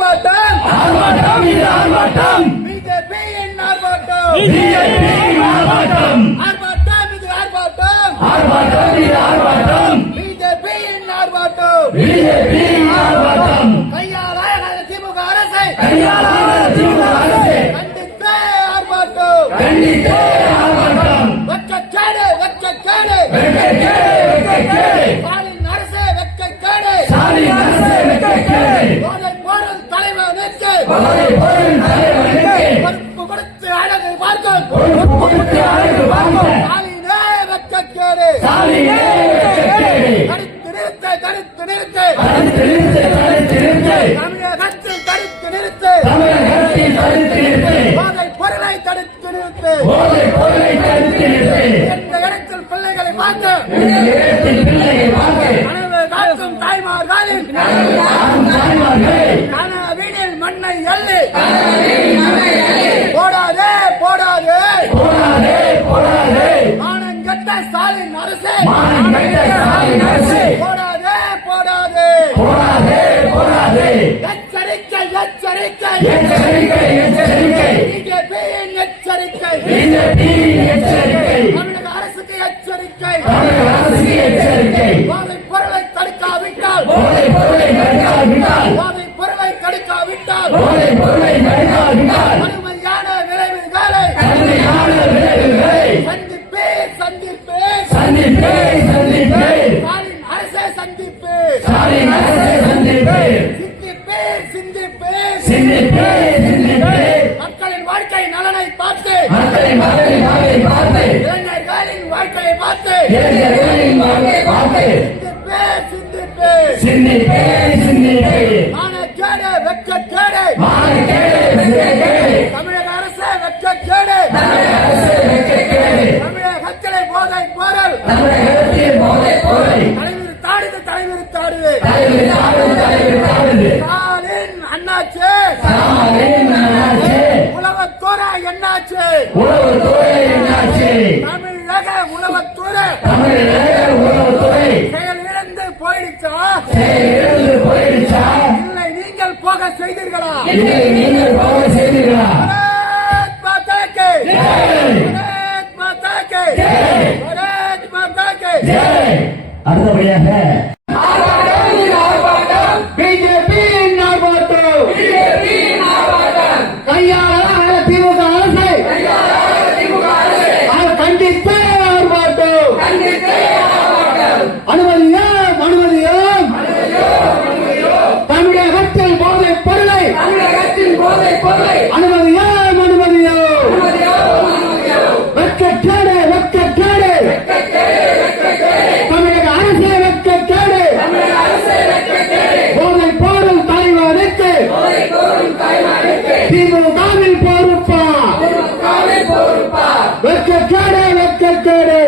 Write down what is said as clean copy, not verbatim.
ஆர்ப்பாட்டம் ஆர்ப்பாட்டம் இது ஆர்ப்பாட்டம் பிஜேபியின் ஆர்ப்பாட்டம் பிஜேபியின் ஆர்ப்பாட்டம் ஆர்ப்பாட்டம் இது ஆர்ப்பாட்டம் ஆர்ப்பாட்டம் இது ஆர்ப்பாட்டம் பிஜேபியின் ஆர்ப்பாட்டம் பிஜேபியின் ஆர்ப்பாட்டம் கையாளாத திமுக அரசை கையாளாத திமுக அரசை கண்டித்தே ஆர்ப்பாட்டம் கண்டித்தே ஆர்ப்பாட்டம் வெட்கக்கேடு வெட்கக்கேடு வெட்கக்கேடு ஸ்டாலின் அரசே வெட்கக்கேடு ஸ்டாலின் அரசே வெட்கக்கேடு போதைப் பொருள் தலைவனுக்கு போதைப் பொருள் தலைவனுக்கு பொறுப்பு கொடுத்து அழகு பார்க்கும் பொறுப்பு கொடுத்து அழைத்து பார்க்கும் ஸ்டாலினே வெட்கக்கேடு ஸ்டாலினே வெட்கக்கேடு தடுத்து நிறுத்து தடுத்து நிறுத்து தடுத்து நிறுத்து தமிழகத்தில் தடுத்து நிறுத்து தமிழகத்தில் தடுத்து நிறுத்து போதைப் பொருளை தடுத்து நிறுத்து போதைப் பொருளை தடுத்து நிறுத்து எந்த இடத்தில் பிள்ளைகளை பார்த்து இந்த இடத்தில் பிள்ளையை பார்த்து கனவு காக்கும் தாய்மார்களின் தாய்மார்கள் கனவினில் மண்ணை அள்ளி போடாதே போடாதே போராடே போராடே மானங்கெட்ட ஸ்டாலின் அரசே மானங்கெட்ட ஸ்டாலின் அரசே போடாதே போடாதே போராடே போராடே எச்சரிக்கை எச்சரிக்கை எச்சரிக்கை எச்சரிக்கை பிஜேபியின் எச்சரிக்கை பிஜேபியின் எச்சரிக்கை தமிழக அரசுக்கு எச்சரிக்கை தமிழக அரசுக்கு எச்சரிக்கை போதைப் பொருளை தடுக்காவிட்டால் போதைப் பொருளை தடுக்காவிட்டால் போதைப் பொருளை தடுக்காவிட்டால் போதைப் பொருளை தடுக்காவிட்டால் அனுமதியான விளைவுகளை கடுமையான விளைவுகளை சந்திப்பே சந்திப்பே சந்திப்பே சந்திப்பே ஸ்டாலின் அரசே சந்திப்பே ஸ்டாலின் அரசை சந்திப்பே சிந்திப்பே சிந்திப்பே சிந்திப்பே சிந்திப்பே மக்களின் வாழ்க்கை நலனை பார்த்து மக்களின் மகளை பார்த்து இளைஞர்களின் வாழ்க்கையை பார்த்து இளைஞர்களின் மகளை பார்த்து சிந்திப்பே சிந்திப்பே சிந்திப்பே சிந்திப்பே மானக்கேடு வெட்கக்கேடு மானக்கேடு வெட்கக்கேடு தமிழக அரசே வெட்கக்கேடு தமிழக அரசே வெட்கக்கேடு தமிழகத்திலே போதைப் பொருள் தமிழகத்தில் போதைப் பொருளை தலைவிரித்தாடுது தலைவிரித்தாடுது ஸ்டாலின் அண்ணாச்சு ஸ்டாலின் அண்ணாச்சி உலகத்துறை என்னாச்சு உளவுத்துறை என்னாச்சு தமிழக உலகத்துறை தமிழக உளவுத்துறை செயல் இழந்து போயிடுச்சா செயலிழந்து போயிடுச்சா இல்லை நீங்கள் போக செய்தீர்களா இதை நீங்கள் போக செய்தீர்களா பாரத் மாதா கி ஜெய். பாரத் மாதா கி ஜெய். பாரத் மாதா கி ஜெய். அடுத்தபடியாக பிஜேபியின் ஆர்ப்பாட்டம் கையாளாத திமுக அரசை கண்டித்தே ஆர்ப்பாட்டம் அனுமதியோம் அனுமதியோம் தமிழகத்தில் போதைப் பொருளை அனுமதியோம் அனுமதியோம் வெட்கக்கேடு வெட்கக்கேடு தமிழக அரசே வெட்கக்கேடு போதைப் பொருள் தலைவனுக்கு திமுகவில் பொறுப்பா வெட்கக்கேடு வெட்கக்கேடு